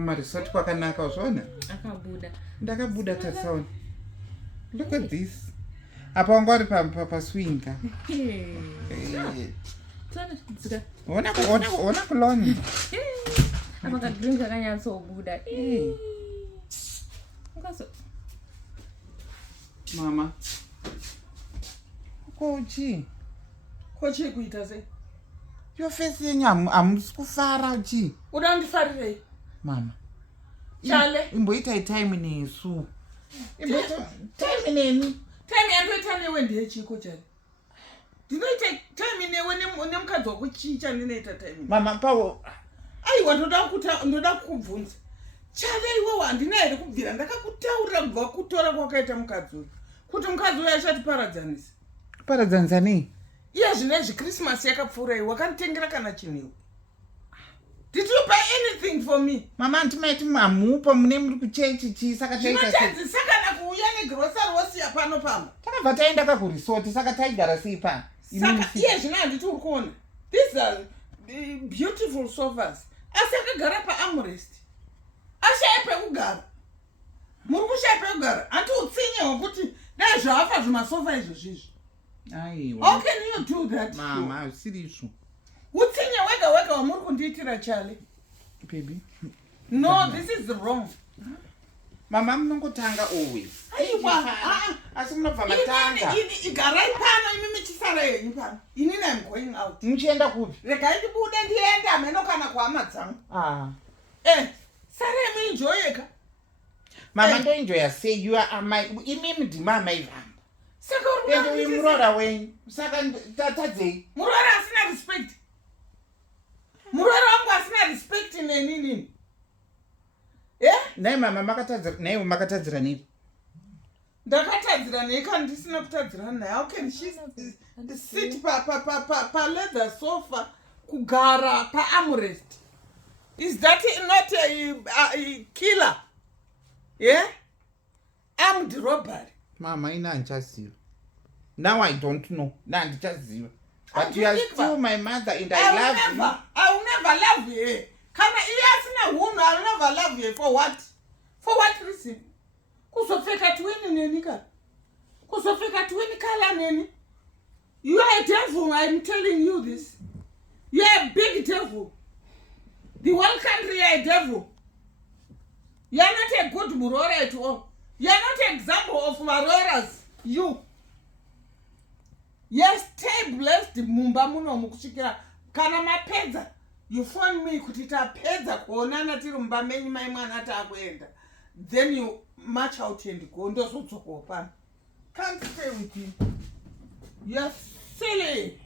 Marisoti kwakanaka uzvona? Akabuda. Ndakabuda tasaona. Look at this. Apa wanga uri paswinga. Ona kuloni. Apa kadrink kakanyatsobuda. Mama. Kochi kuita sei? Your face yenyu hamusi kufara uchi. Uda ndifarirei? Mama. Chale. Imboitai time nesu. Imboita time neni. Time yandoita newe ndeyechiko chale. Ndinoita time newe nemukadzi wakuchicha ndinoita time. Mama Pawo. Aiwa ndoda kukubvunza. Chale iwewe handina here kubvira ndakakutaurira kubva kutora kwakaita mukadzi uyu. Kuti mukadzi uyu achati paradzanisa. Paradzanisa nei? Iye zvinezvi Christmas yakapfuura iwe wakanditengera kana chinhu. Did you buy anything for me? Mama antimaiti mamupa mune muri kuchechi chi saka taita sei? Zvinotadzisa kana kuuya negrocery wosiya pano pano. Takabva taenda kakuresort saka taigara sei pano? Saka iye zvino handiti uri kuona. These are beautiful sofas. Asi akagara paarmrest. Ashaya pekugara. Muri kushaya pekugara. Handi utsinye hwekuti dai zvafa zvimasofa izvo zvizvi. Aiwa. How can you do that? Mama, usiriso. Utsinye wega wamuri kundiitira Chale. Baby. No, this is wrong. Mama munongotanga always. Aiwa. Asi munobva matanga. Igarai pano imi michisara yenyu pano. Inini I'm going out. Muchienda kupi? Regai ndibude ndiende ameno kana kuhama dzangu. Sara yemi enjoyeka. Mama ndoenjoya sei you are amai. Imi mudhima amai vamba. Saka uri murora wenyu. Saka tatadzei. Murora asina respect. Murora wangu asina respect nini. Nai mama makatadzira nei? Ndakatadzira nei kana ndisina kutadzira naye. How can she sit pa leather sofa kugara pa armrest? Is that not a killer? Armed robbery. Mama ina handichaziva. Now I don't know. Handichaziva. But you are still my mother and I love you. I will never love you. Kana iye asina hunhu, I will never love you. For what? For what reason? Kuzofeka twini neni ka? Kuzofeka twini kala neni? You are a devil, I'm telling you this. You are a big devil. The whole country are a devil. You are not a good murora at all. You are not an example of maroras. You. Yes, stay blessed. Mumba muno mukushikira. Kana mapedza. You phone me kuti tapedza kuonana tiri mumba menyu mai mwana takuenda. Then you march out and go. Ndozotsoka pano. Can't stay with you. You're silly.